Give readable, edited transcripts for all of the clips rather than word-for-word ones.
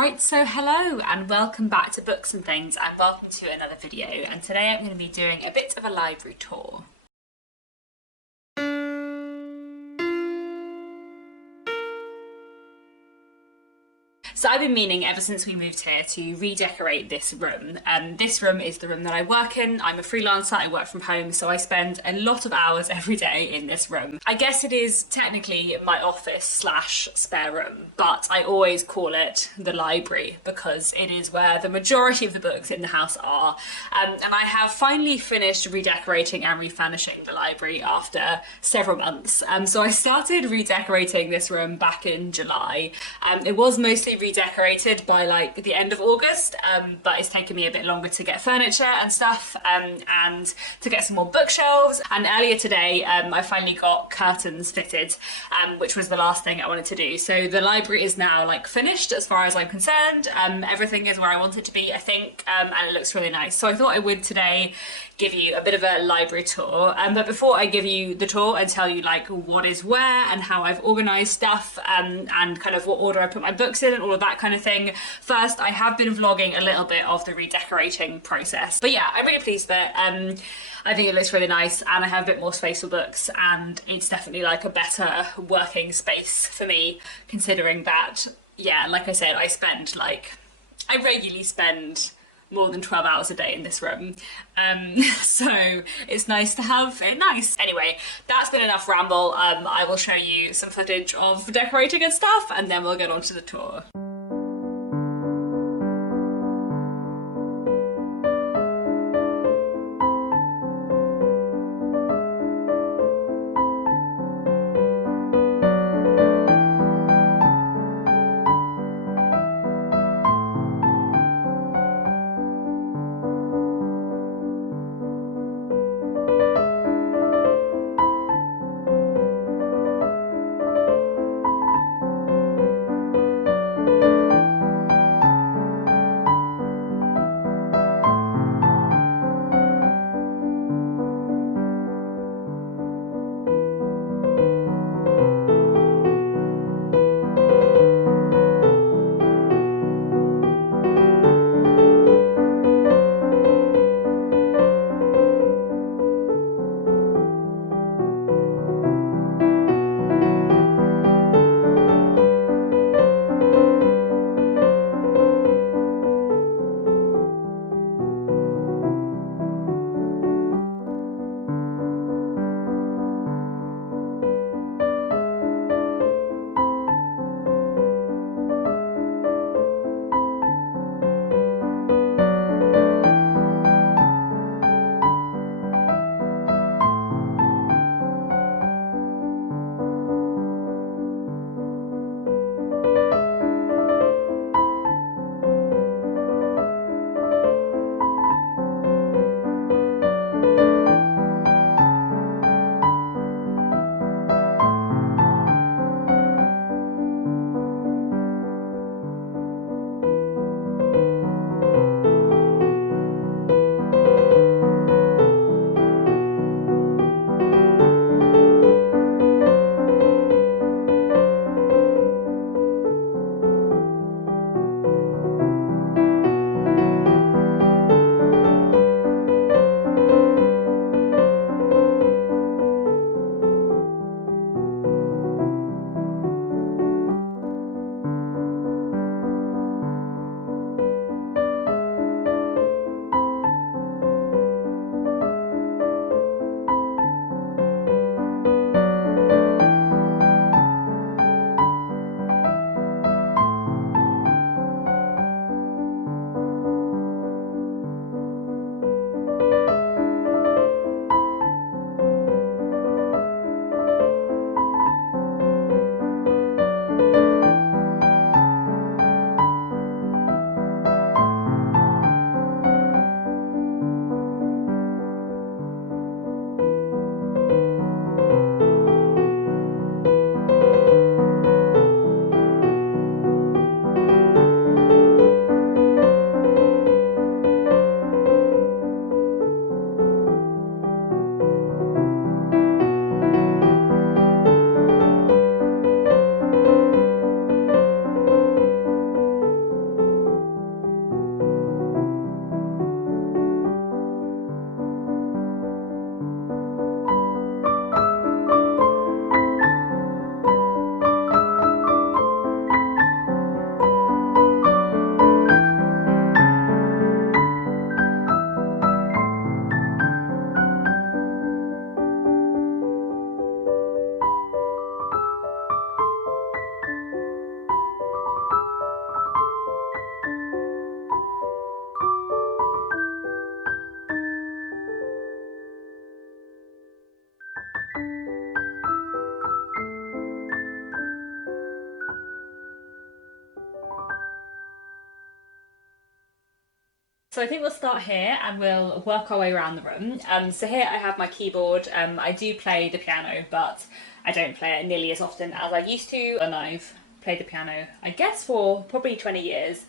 Right, so hello and welcome back to Books and Things and welcome to another video, and today I'm going to be doing a bit of a library tour. So I've been meaning ever since we moved here to redecorate this room. This room is the room that I work in. I'm a freelancer, I work from home, so I spend a lot of hours every day in this room. I guess it is technically my office slash spare room, but I always call it the library because it is where the majority of the books in the house are. And I have finally finished redecorating and refurnishing the library after several months. So I started redecorating this room back in July. It was mostly redecorated by like the end of August, but it's taken me a bit longer to get furniture and stuff and to get some more bookshelves. And earlier today I finally got curtains fitted, which was the last thing I wanted to do. So the library is now like finished as far as I'm concerned. Everything is where I want it to be, I think, and it looks really nice. So I thought I would today give you a bit of a library tour, but before I give you the tour and tell you like what is where and how I've organised stuff and kind of what order I put my books in and all of that kind of thing, first I have been vlogging a little bit of the redecorating process. But yeah, I'm really pleased with it. I think it looks really nice and I have a bit more space for books, and it's definitely like a better working space for me, considering that, yeah, like I said, I regularly spend more than 12 hours a day in this room. So it's nice to have it nice. Anyway, that's been enough ramble. I will show you some footage of decorating and stuff and then we'll get on to the tour. So I think we'll start here and we'll work our way around the room. So here I have my keyboard. I do play the piano, but I don't play it nearly as often as I used to. And I've played the piano, I guess, for probably 20 years,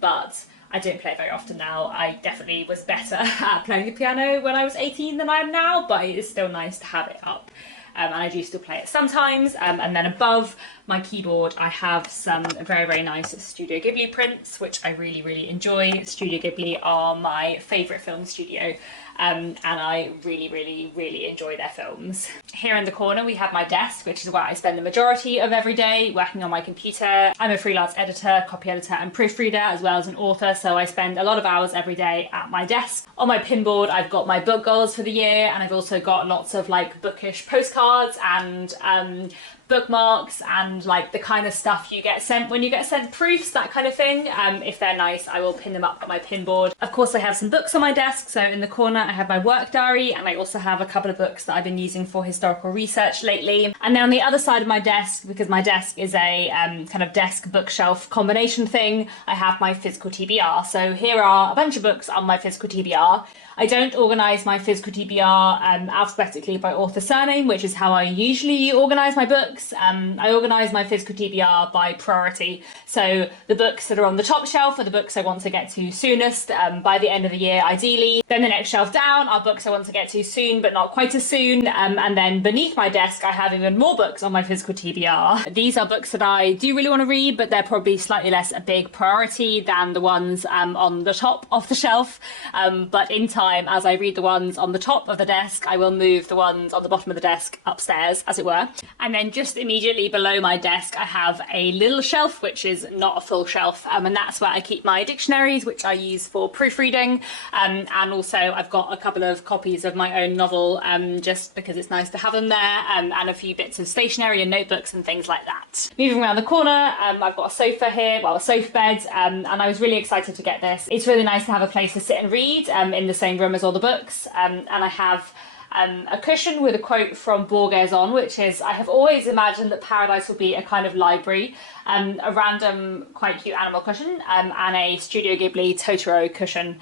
but I don't play it very often now. I definitely was better at playing the piano when I was 18 than I am now, but it is still nice to have it up. And I do still play it sometimes. And then above my keyboard, I have some very, very nice Studio Ghibli prints, which I really, really enjoy. Studio Ghibli are my favourite film studio, and I really, really, really enjoy their films. Here in the corner, we have my desk, which is where I spend the majority of every day working on my computer. I'm a freelance editor, copy editor, and proofreader, as well as an author, so I spend a lot of hours every day at my desk. On my pinboard, I've got my book goals for the year, and I've also got lots of like bookish postcards and bookmarks and like the kind of stuff you get sent when you get sent proofs, that kind of thing. If they're nice, I will pin them up on my pinboard. Of course, I have some books on my desk. So in the corner, I have my work diary, and I also have a couple of books that I've been using for historical research lately. And then on the other side of my desk, because my desk is a kind of desk bookshelf combination thing, I have my physical TBR. So here are a bunch of books on my physical TBR. I don't organise my physical TBR alphabetically by author surname, which is how I usually organise my books. I organise my physical TBR by priority. So the books that are on the top shelf are the books I want to get to soonest by the end of the year, ideally. Then the next shelf down are books I want to get to soon, but not quite as soon. And then beneath my desk, I have even more books on my physical TBR. These are books that I do really want to read, but they're probably slightly less a big priority than the ones on the top of the shelf. But in time, as I read the ones on the top of the desk, I will move the ones on the bottom of the desk upstairs, as it were. And then just immediately below my desk, I have a little shelf, which is not a full shelf, and that's where I keep my dictionaries, which I use for proofreading. And also I've got a couple of copies of my own novel, just because it's nice to have them there, and a few bits of stationery and notebooks and things like that. Moving around the corner, I've got a sofa here, well, a sofa bed, and I was really excited to get this. It's really nice to have a place to sit and read in the same room as all the books, and I have a cushion with a quote from Borges on, which is, I have always imagined that paradise will be a kind of library, a random quite cute animal cushion, and a Studio Ghibli Totoro cushion,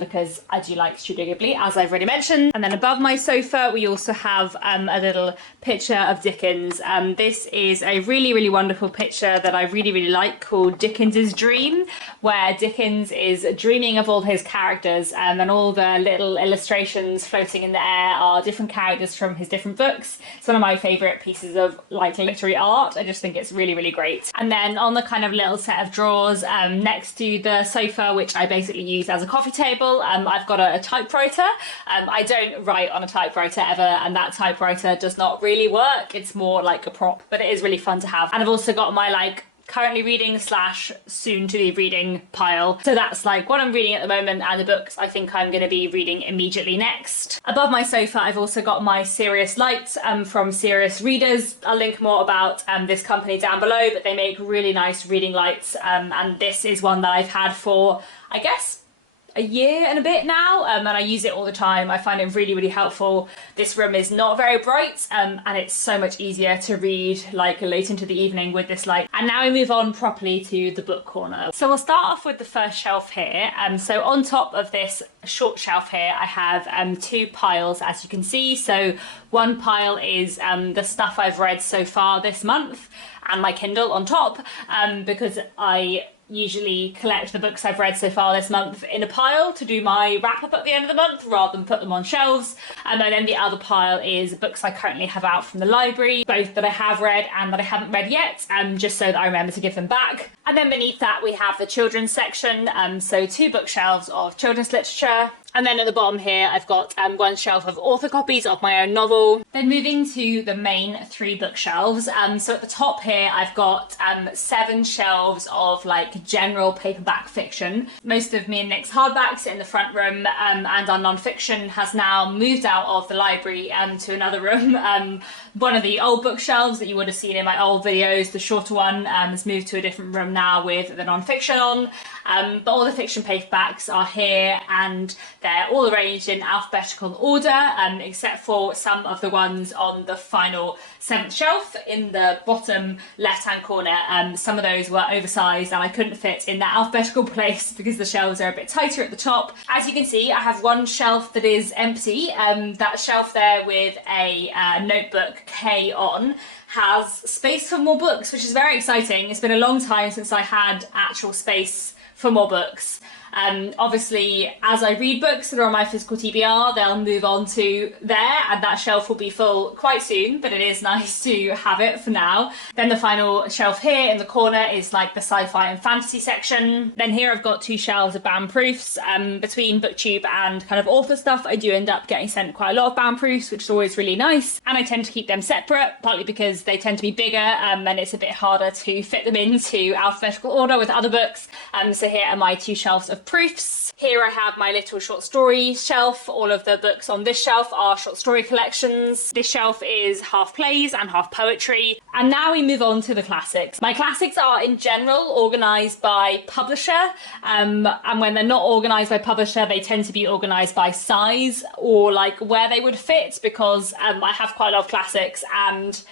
because I do like Studio Ghibli, as I've already mentioned. And then above my sofa, we also have a little picture of Dickens. This is a really, really wonderful picture that I really, really like, called Dickens's Dream, where Dickens is dreaming of all his characters, and all the little illustrations floating in the air are different characters from his different books. It's one of my favourite pieces of like literary art. I just think it's really, really great. And then on the kind of little set of drawers next to the sofa, which I basically use as a coffee table, I've got a typewriter. I don't write on a typewriter ever, and that typewriter does not really work. It's more like a prop, but it is really fun to have. And I've also got my like currently reading / soon to be reading pile. So that's like what I'm reading at the moment and the books I think I'm going to be reading immediately next. Above my sofa, I've also got my Serious lights from Serious Readers. I'll link more about this company down below, but they make really nice reading lights, and this is one that I've had for, I guess, a year and a bit now, and I use it all the time. I find it really, really helpful. This room is not very bright, and it's so much easier to read like late into the evening with this light. And now we move on properly to the book corner. So we'll start off with the first shelf here. So on top of this short shelf here, I have two piles, as you can see. So one pile is the stuff I've read so far this month, and my Kindle on top, because I usually collect the books I've read so far this month in a pile to do my wrap up at the end of the month, rather than put them on shelves. And then the other pile is books I currently have out from the library, both that I have read and that I haven't read yet, just so that I remember to give them back. And then beneath that we have the children's section, so two bookshelves of children's literature. And then at the bottom here, I've got one shelf of author copies of my own novel. Then moving to the main three bookshelves. So at the top here, I've got 7 shelves of like general paperback fiction. Most of me and Nick's hardbacks in the front room, and our non-fiction has now moved out of the library to another room. One of the old bookshelves that you would have seen in my old videos, the shorter one, has moved to a different room now with the non-fiction on. But all the fiction paperbacks are here, and They're all arranged in alphabetical order, except for some of the ones on the final 7th shelf in the bottom left-hand corner. Some of those were oversized and I couldn't fit in that alphabetical place because the shelves are a bit tighter at the top. As you can see, I have one shelf that is empty. That shelf there with a notebook K on has space for more books, which is very exciting. It's been a long time since I had actual space for more books. Obviously, as I read books that are on my physical TBR, they'll move on to there, and that shelf will be full quite soon, but it is nice to have it for now. Then the final shelf here in the corner is like the sci-fi and fantasy section. Then here I've got 2 shelves of bound proofs. Between BookTube and kind of author stuff, I do end up getting sent quite a lot of bound proofs, which is always really nice. And I tend to keep them separate, partly because they tend to be bigger, and it's a bit harder to fit them into alphabetical order with other books. So here are my 2 shelves of proofs. Here I have my little short story shelf. All of the books on this shelf are short story collections. This shelf is half plays and half poetry. And now we move on to the classics. My classics are in general organised by publisher, and when they're not organised by publisher, they tend to be organised by size or like where they would fit, because I have quite a lot of classics and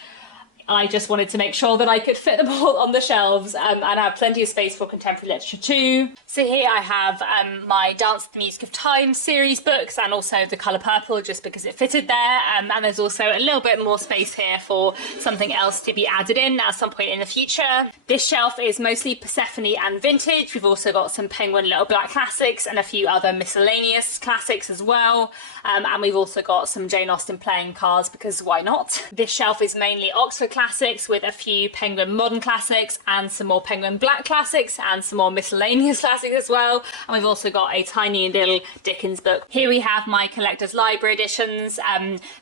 I just wanted to make sure that I could fit them all on the shelves, and I have plenty of space for contemporary literature too. So here I have my Dance to the Music of Time series books, and also The Colour Purple, just because it fitted there. And there's also a little bit more space here for something else to be added in at some point in the future. This shelf is mostly Persephone and vintage. We've also got some Penguin Little Black classics and a few other miscellaneous classics as well. And we've also got some Jane Austen playing cards, because why not? This shelf is mainly Oxford classics with a few Penguin modern classics and some more Penguin black classics and some more miscellaneous classics as well. And we've also got a tiny little Dickens book. Here we have my collector's library editions.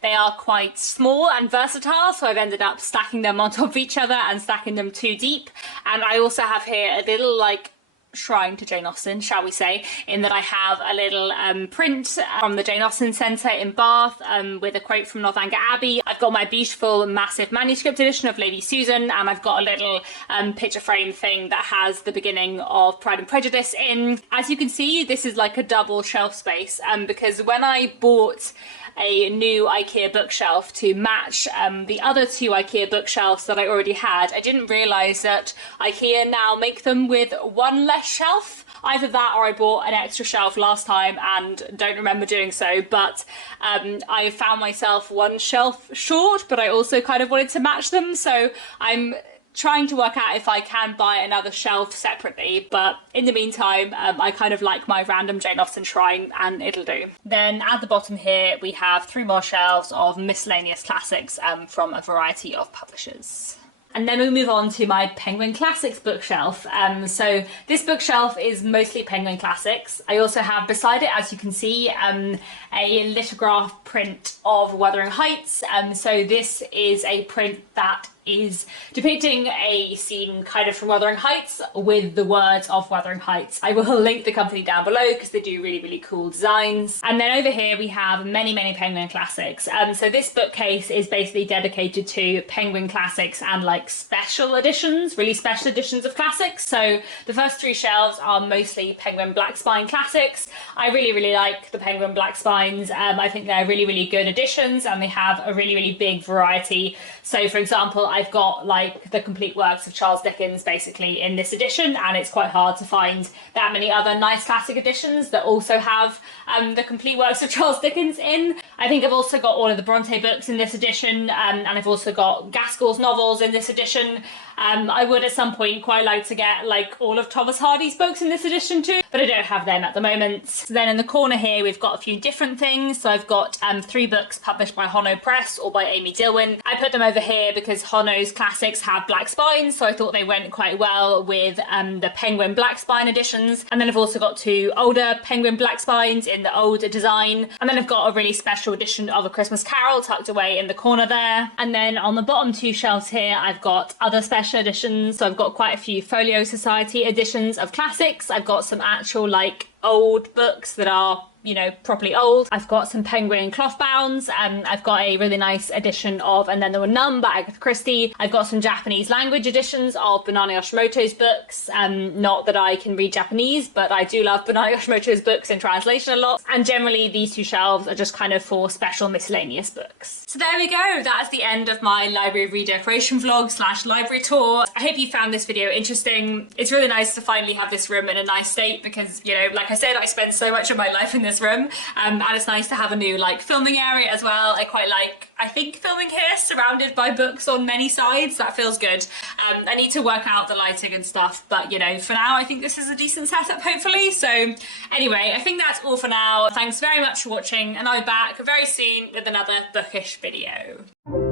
They are quite small and versatile, so I've ended up stacking them on top of each other and stacking them too deep. And I also have here a little like shrine to Jane Austen, shall we say, in that I have a little print from the Jane Austen Centre in Bath with a quote from Northanger Abbey. I've got my beautiful massive manuscript edition of Lady Susan, and I've got a little picture frame thing that has the beginning of Pride and Prejudice in. As you can see, this is like a double shelf space, because when I bought a new IKEA bookshelf to match the other 2 IKEA bookshelves that I already had, I didn't realise that IKEA now make them with 1 less shelf. Either that or I bought an extra shelf last time and don't remember doing so, but I found myself 1 shelf short, but I also kind of wanted to match them, so I'm trying to work out if I can buy another shelf separately, but in the meantime I kind of like my random Jane Austen shrine and it'll do. Then at the bottom here we have 3 more shelves of miscellaneous classics from a variety of publishers. And then we move on to my Penguin Classics bookshelf. So this bookshelf is mostly Penguin Classics. I also have beside it, as you can see, a lithograph print of Wuthering Heights. So this is a print that is depicting a scene kind of from Wuthering Heights with the words of Wuthering Heights. I will link the company down below because they do really, really cool designs. And then over here we have many, many Penguin Classics. So this bookcase is basically dedicated to Penguin Classics and like special editions, really special editions of classics. So the first 3 shelves are mostly Penguin Black Spine Classics. I really, really like the Penguin Black Spines. I think they're really, really good editions and they have a really, really big variety. So for example, I've got like the complete works of Charles Dickens basically in this edition, and it's quite hard to find that many other nice classic editions that also have the complete works of Charles Dickens in. I think I've also got all of the Bronte books in this edition, and I've also got Gaskell's novels in this edition. I would at some point quite like to get like all of Thomas Hardy's books in this edition too, but I don't have them at the moment. So then in the corner here we've got a few different things. So I've got 3 books published by Hono Press or by Amy Dillwyn. I put them over here because Hono's classics have black spines, so I thought they went quite well with the Penguin Black Spine editions. And then I've also got 2 older Penguin Black Spines in the older design. And then I've got a really special edition of A Christmas Carol tucked away in the corner there. And then on the bottom 2 shelves here I've got other special editions. So I've got quite a few Folio Society editions of classics. I've got some actual like old books that are you know, properly old. I've got some penguin cloth bounds, and I've got a really nice edition of And Then There Were None by Agatha Christie. I've got some Japanese language editions of Banana Yoshimoto's books. Not that I can read Japanese, but I do love Banana Yoshimoto's books in translation a lot. And generally these two shelves are just kind of for special miscellaneous books. So there we go, that's the end of my library redecoration vlog slash library tour. I hope you found this video interesting. It's really nice to finally have this room in a nice state because, you know, like I said, I spend so much of my life in this room, and it's nice to have a new like filming area as well. I quite like, I think, filming here surrounded by books on many sides. That feels good. I need to work out the lighting and stuff, but you know, for now I think this is a decent setup, hopefully. So anyway, I think that's all for now. Thanks very much for watching, and I'll be back very soon with another bookish video.